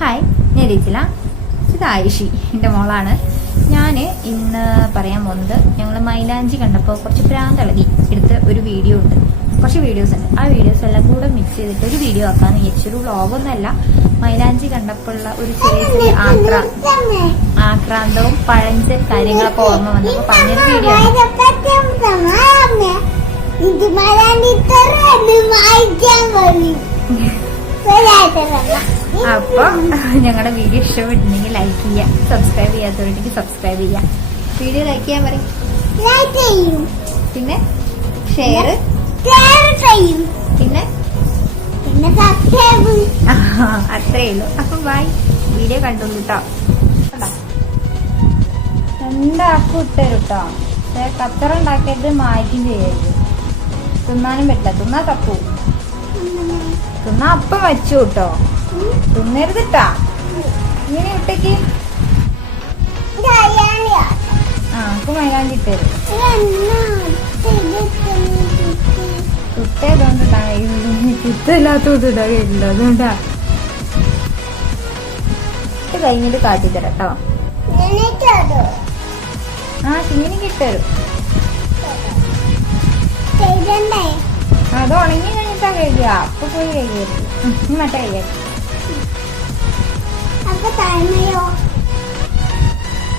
Hi, ഞാൻ രചില. ഇത് ആയിഷി, എൻ്റെ മോളാണ്. ഞാൻ ഇന്ന് പറയാൻ പോകുന്നത്, ഞങ്ങൾ മൈലാഞ്ചി കണ്ടപ്പോൾ കുറച്ച് പ്രാന്തിളകി എടുത്ത ഒരു വീഡിയോ ഉണ്ട്. കുറച്ച് വീഡിയോസ് ഉണ്ട്. ആ വീഡിയോസ് എല്ലാം കൂടെ മിക്സ് ചെയ്തിട്ട് ഒരു വീഡിയോ ആക്കാന്ന് വിചാരിച്ചൊരു വ്ളോഗൊന്നുമല്ല. മൈലാഞ്ചി കണ്ടപ്പോഴുള്ള ഒരു ചെറിയ ചെറിയ ആക്രാന്തവും പഴഞ്ച കാര്യങ്ങളൊക്കെ ഓർമ്മ വന്നപ്പോൾ പറഞ്ഞൊരു വീഡിയോ ആണ്. അപ്പൊ ഞങ്ങളുടെ വീഡിയോ ഇഷ്ടപ്പെട്ടിട്ടുണ്ടെങ്കിൽ ലൈക്ക് ചെയ്യാം, സബ്സ്ക്രൈബ് ചെയ്യാത്തവരുണ്ടെങ്കിൽ സബ്സ്ക്രൈബ് ചെയ്യാം. വീഡിയോ ലൈക്ക് ചെയ്യാൻ പറയും, പിന്നെ ഷെയർ ചെയ്യും, പിന്നെ അത്രേ ഉള്ളൂ. അപ്പൊ ബൈ. വീഡിയോ കണ്ടോളൂ കേട്ടോ. രണ്ടാക്കും ഇട്ടരും കേട്ടോ. പക്ഷെ കച്ചറ ഉണ്ടാക്കിയത് മായ്ക്കും ചെയ്യരുത്. തിന്നാനും പറ്റില്ല, തിന്നാ തപ്പു. തിന്നാ അപ്പം വച്ചു കേട്ടോ, തിന്നരുതിട്ടാ. ഇങ്ങനെ ഇട്ടേക്ക് അപ്പൊ മൈലാഞ്ചി ഇട്ടരും. കുത്തേതുകൊണ്ടിട്ടാ, കുത്തല്ലാത്തോണ്ടാ കേട്ടില്ല. അതുകൊണ്ടാ ഇത് കഴിഞ്ഞിട്ട് കാട്ടിത്തരാം കേട്ടോ. ഇങ്ങനെ കിട്ടരും. അത് ഉണങ്ങി കഴിഞ്ഞിട്ടാ കഴിയുക. അപ്പൊ പോയി കഴിയരുത്. മറ്റേ കഴിയരുത്.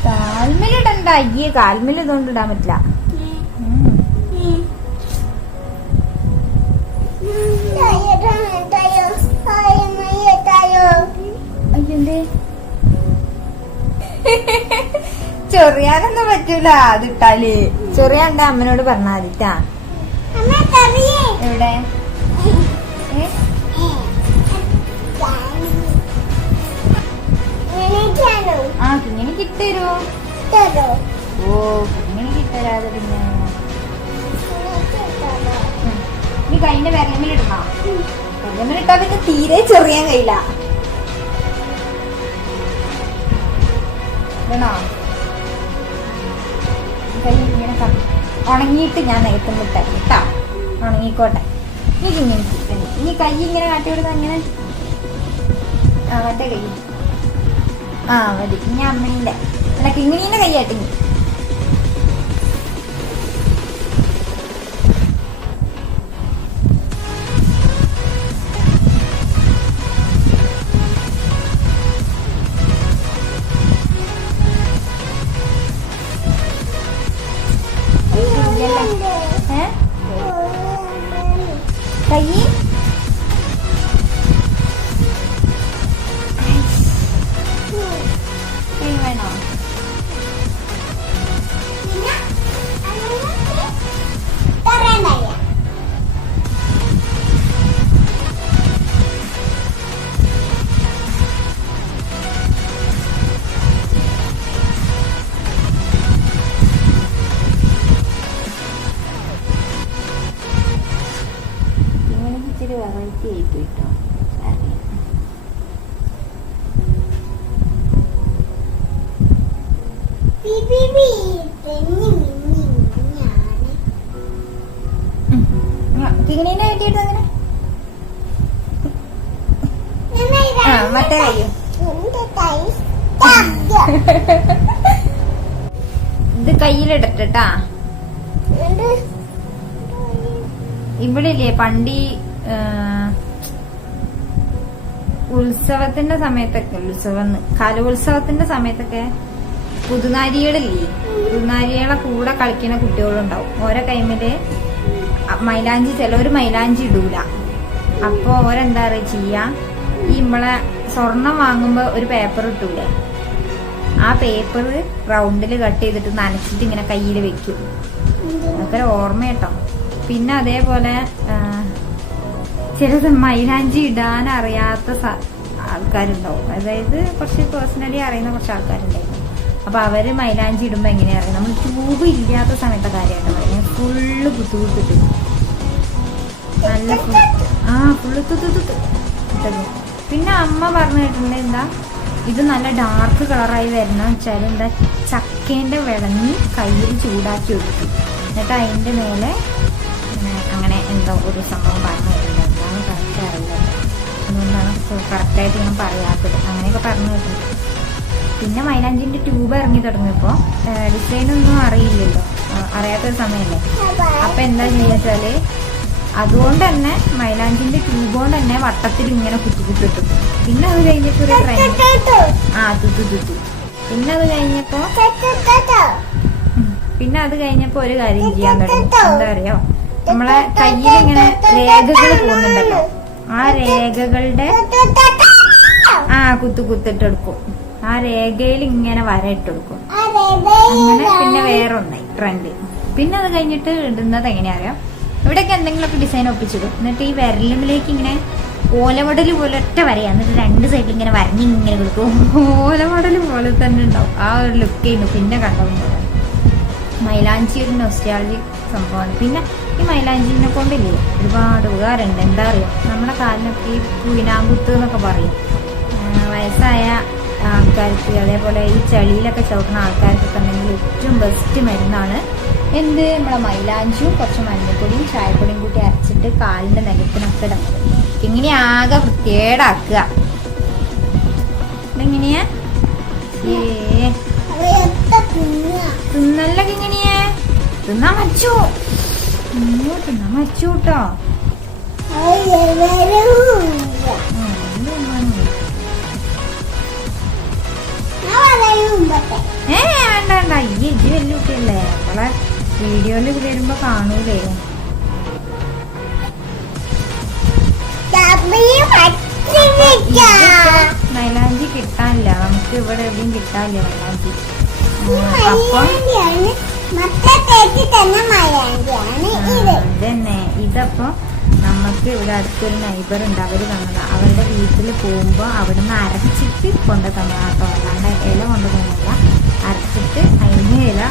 കാൽമിലിടണ്ട. അയ്യേ, കാൽമിൽ ഇതുകൊണ്ട് ഇടാൻ പറ്റില്ല. അയ്യന്തേ ചൊറിയാനൊന്നും പറ്റൂല അതിട്ടാല്. ചൊറിയാണ്ട് അമ്മനോട് പറഞ്ഞാ മതിട്ടാ. എവിടെ കുഞ്ഞിന് കിട്ടരോ? ഓ, കുഞ്ഞിന് കിട്ടരാതെ പിന്നെ നീ കൈന്റെ വിരലമ്മിലിടണോ? വിരലമ്മിലിട്ടാ പിന്നെ തീരെ ചെറിയാൻ കഴിയില്ല. ഇടണോ? കൈ ഇങ്ങനെ ഉണങ്ങിയിട്ട് ഞാൻ നികത്തുന്നിട്ട കേട്ടാ. ഉണങ്ങിക്കോട്ടെ. എനിക്ക് ഇങ്ങനെ കിട്ടണി. ഇനി കൈ ഇങ്ങനെ കാട്ടി വിടുന്ന അങ്ങനെ. മറ്റേ കൈ മതി. ഇനി അമ്മേന്റെ അല്ല കിങ്ങിനീന്റെ കൈയാട്ടിങ്ങി. കൈ വേണോ? ഇച്ചിരി വെറൈറ്റി ആയിട്ട് കേട്ടോ. കിങ്ങിനെ കിട്ടിയിട്ട് അങ്ങനെ മറ്റേ കയ്യോ? ഇത് കയ്യിലിടട്ടാ. ഇവിടെ ഇല്ലേ പണ്ടി ഉത്സവത്തിന്റെ സമയത്തൊക്കെ, കലോത്സവത്തിന്റെ സമയത്തൊക്കെ പുതുനാരികളില്ലേ, പുതുനാരികളെ കൂടെ കളിക്കുന്ന കുട്ടികളുണ്ടാവും. ഓരോ ടൈമില് മൈലാഞ്ചി, ചിലവര് മൈലാഞ്ചി ഇടൂല. അപ്പൊ ഓരെന്താ പറയുക ചെയ്യാ, ഈ നമ്മളെ സ്വർണം വാങ്ങുമ്പോ ഒരു പേപ്പർ ഇട്ടൂലേ, ആ പേപ്പർ റൗണ്ടില് കട്ട് ചെയ്തിട്ട് നനച്ചിട്ട് ഇങ്ങനെ കയ്യിൽ വെക്കും. അതൊക്കെ ഓർമ്മ കേട്ടോ. പിന്നെ അതേപോലെ ചില മൈലാഞ്ചി ഇടാൻ അറിയാത്ത ആൾക്കാരുണ്ടാവും. അതായത് കുറച്ച് പേഴ്സണലി അറിയുന്ന കുറച്ച് ആൾക്കാരുണ്ടായിരുന്നു. അപ്പൊ അവര് മൈലാഞ്ചി ഇടുമ്പോ എങ്ങനെയാ അറിയാം, നമ്മൾ ട്യൂബ് ഇല്ലാത്ത സമയത്തെ കാര്യമായിട്ട് പറയുന്നത്. ഫുള്ള് കുത്തുകുത്തിട്ട് നല്ല ഫുള്ള് കുത്തുകുത്തിട്ട്. പിന്നെ അമ്മ പറഞ്ഞു കേട്ടിട്ടുണ്ട്, എന്താ ഇത് നല്ല ഡാർക്ക് കളറായി വരണം വെച്ചാൽ എന്താ, ചക്കേന്റെ വിളഞ്ഞി കയ്യിൽ ചൂടാക്കി വെക്കും. എന്നിട്ട് അതിന്റെ മേലെ അങ്ങനെ എന്തോ ഒരു സംഭവം പറഞ്ഞു. എന്താണ് കറക്റ്റ് അറിയില്ല. അതുകൊണ്ടാണ് കറക്റ്റായിട്ട് ഞാൻ പറയാത്തത്, അങ്ങനെയൊക്കെ പറഞ്ഞു കേട്ടിട്ടുണ്ട്. പിന്നെ മൈലാഞ്ചിന്റെ ട്യൂബ് ഇറങ്ങി തുടങ്ങിയപ്പോൾ ഡിസൈനൊന്നും അറിയില്ലല്ലോ, അറിയാത്തൊരു സമയമല്ലേ. അപ്പൊ എന്താ ചെയ്യാച്ചാല് അതുകൊണ്ട് തന്നെ മൈലാഞ്ചിന്റെ ട്യൂബ് കൊണ്ട് തന്നെ വട്ടത്തിൽ ഇങ്ങനെ കുത്തിക്കിട്ടും. പിന്നെ അത് കഴിഞ്ഞപ്പോ ഒരു തുത്തു. പിന്നെ അത് കഴിഞ്ഞപ്പോ ഒരു കാര്യം ചെയ്യാൻ തുടങ്ങി. എന്താ അറിയോ, നമ്മളെ കയ്യിൽ ഇങ്ങനെ രേഖകൾ പോകുന്നുണ്ടല്ലോ, ആ രേഖകളുടെ കുത്തിട്ടെടുക്കും. ആ രേഖയിൽ ഇങ്ങനെ വര ഇട്ടെടുക്കും. അങ്ങനെ പിന്നെ വേറെ ഒന്നായി ട്രെൻഡ്. പിന്നെ അത് കഴിഞ്ഞിട്ട് ഇടുന്നത് എങ്ങനെയാ അറിയാം, ഇവിടെയൊക്കെ എന്തെങ്കിലുമൊക്കെ ഡിസൈൻ ഒപ്പിച്ചിടും. എന്നിട്ട് ഈ വിരലിലേക്ക് ഇങ്ങനെ ഓലമടല് പോലെ ഒറ്റ വരയാ, എന്നിട്ട് രണ്ട് സൈഡിൽ ഇങ്ങനെ വരഞ്ഞിങ്ങനെ കൊടുക്കും. ഓലമടല് പോലെ തന്നെ ഉണ്ടാവും. ആ ഒരു ലുക്ക് ചെയ്യുന്നു പിന്നെ കണ്ടത്. മൈലാഞ്ചി ഒരു നൊസ്റ്റാൾജിക് സംഭവമാണ്. പിന്നെ ഈ മൈലാഞ്ചിനെ കൊണ്ടില്ലേ ഒരുപാട് ഉപകാരമുണ്ട്. എന്താ അറിയാം, നമ്മുടെ കാലിനൊക്കെ ഈ കുയിനാങ്കുത്ത് എന്നൊക്കെ പറയും. വയസ്സായ ആൾക്കാർക്ക്, അതേപോലെ ഈ ചളിയിലൊക്കെ ചവിട്ടുന്ന ആൾക്കാർക്കൊക്കെ ഉണ്ടെങ്കിൽ ഏറ്റവും ബെസ്റ്റ് മരുന്നാണ് എന്ത്, നമ്മളെ മൈലാഞ്ചിയും കുറച്ച് മഞ്ഞപ്പൊടിയും ചായപ്പൊടിയും കൂട്ടി അരച്ചിട്ട് കാലിന്റെ നഖത്തിനൊക്കെ ഇടുന്നത്. ഇങ്ങനെ ആകെ വൃത്തിയേടാക്കുക. ഇതെങ്ങനെയാ തിന്നല്ലൊക്കെ ഇങ്ങനെയാ തിന്നാൻ വച്ചു കേട്ടോ. വേണ്ട ഈ ഇജ്ജ് വലിയ കുട്ടിയല്ലേ, നമ്മളെ വീഡിയോയില് വരുമ്പോ കാണൂലേ. മൈലാഞ്ചി കിട്ടാനില്ല നമുക്ക്, ഇവിടെ എവിടെയും കിട്ടാനില്ല മൈലാഞ്ചി. അതന്നെ ഇതപ്പൊ നമുക്ക് ഇവിടെ അടുത്തൊരു നൈബർ ഉണ്ട്, അവര് തന്നതാ. അവരുടെ വീട്ടിൽ പോകുമ്പോ അവിടുന്ന് അരച്ചിട്ട് കൊണ്ടു തന്നതാട്ടോ, അല്ലാണ്ട് ഇല കൊണ്ടു തന്നല്ല, അരച്ചിട്ട് അതിന്റെ ഇല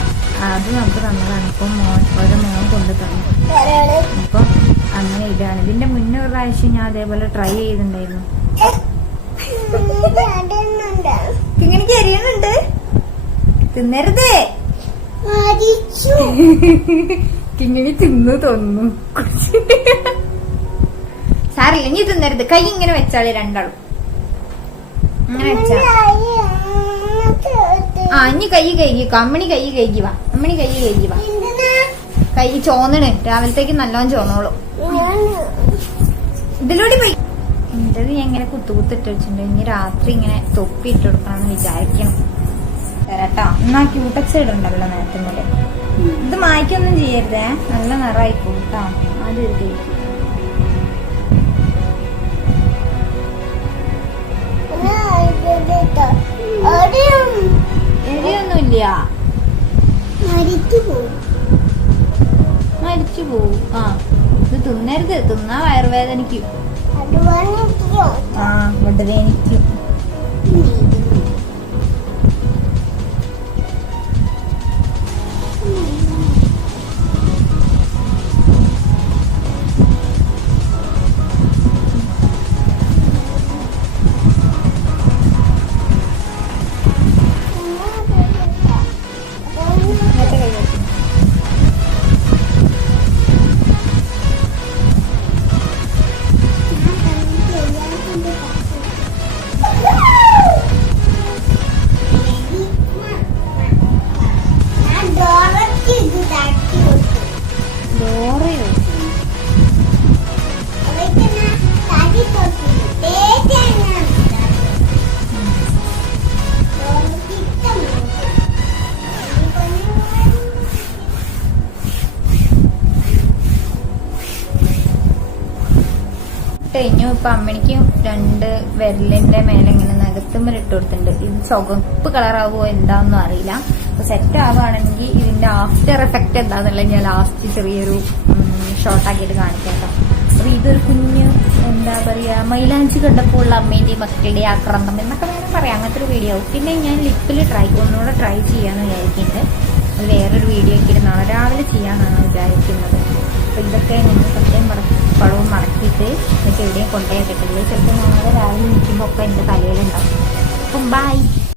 അത് നമുക്ക് തന്നതാണ്. ഇപ്പൊ ഓരോ മോൻ കൊണ്ടു തന്നു. അപ്പൊ അങ്ങനെ ഇതാണ്. ഇതിന്റെ മുന്നേ ഒരു പ്രാവശ്യം ഞാൻ അതേപോലെ ട്രൈ ചെയ്തിട്ടുണ്ടായിരുന്നു. ഇങ്ങനെ ചെറിയുന്നുണ്ട്, തിന്നരുതേ. ഇങ്ങനെ തിന്നു തോന്നുന്നു. സാറില്ല, ഇനി തിന്നരുത്. കൈ ഇങ്ങനെ വെച്ചാളി രണ്ടാളും, അങ്ങനെ വെച്ചാ. ഇനി കൈ കഴുകിക്കോ. അമ്മണി കൈ കഴുകി വാ, അമ്മണി കൈ കഴുകി വാ. കൈ ചോന്നണ്, രാവിലത്തേക്ക് നല്ലോണം ചോന്നോളൂ. ഇതിലൂടെ പോയി എന്റത് ഞാൻ ഇങ്ങനെ കുത്തുകുത്തിട്ട് വെച്ചിട്ടുണ്ട്. ഇനി രാത്രി ഇങ്ങനെ തൊപ്പി ഇട്ട് കൊടുക്കണമെന്ന് വിചാരിക്കണം. തരാട്ടോ. എന്നാ ക്യൂട്ടക്സ് ഇടുണ്ടല്ലോ നേരത്തെ. ഇത് മായ്ക്കൊന്നും ചെയ്യരുതേ, നല്ല നിറമായിക്കോ കേട്ടോ. ആദ്യം ഒരു കഴിക്കും. എരിയൊന്നുമില്ല, മരിച്ചു പോവും. ഇത് തിന്നരുത്, തിന്നാ വയറുവേദനിക്കും. വടവേനിക്കും. കഴിഞ്ഞു. ഇപ്പൊ അമ്മണിക്കും 2 വിരലിന്റെ മേലെ ഇങ്ങനെ നഖത്തുമ്മൽ ഇട്ട് കൊടുത്തിട്ടുണ്ട്. ഇത് ചുവപ്പ് കളറാവോ എന്താണെന്നും അറിയില്ല. അപ്പൊ സെറ്റ് ആവുകയാണെങ്കിൽ ഇതിന്റെ ആഫ്റ്റർ എഫക്ട് എന്താന്നുള്ളത് ഞാൻ ലാസ്റ്റ് ചെറിയൊരു ഷോർട്ട് ആക്കിയിട്ട് കാണിക്കാം. അപ്പൊ ഇതൊരു കുഞ്ഞ് എന്താ പറയാ, മൈലാഞ്ചി കണ്ടപ്പോൾ ഉള്ള അമ്മേന്റെയും മക്കളുടെയും ആക്രമണം എന്നൊക്കെ വേണം പറയാം, അങ്ങനത്തെ ഒരു വീഡിയോ. പിന്നെ ഞാൻ ലിപ്പിൽ ഒന്നുകൂടെ ട്രൈ ചെയ്യാന്ന് വിചാരിക്കുന്നുണ്ട്. അത് വേറൊരു വീഡിയോ ഒക്കെ നാളെ രാവിലെ ചെയ്യാന്നാണ് വിചാരിക്കുന്നത്. അപ്പൊ ഇതൊക്കെ ഞങ്ങൾ സത്യം പടവും മടക്കിയിട്ട് എന്നിട്ട് എവിടെയും കൊണ്ടുപോയി കിട്ടില്ല. ചിലപ്പോൾ നാളെ രാവിലെ നിൽക്കുമ്പോൾ ഒക്കെ എന്റെ തലയിലുണ്ടാവും. അപ്പം ബൈ.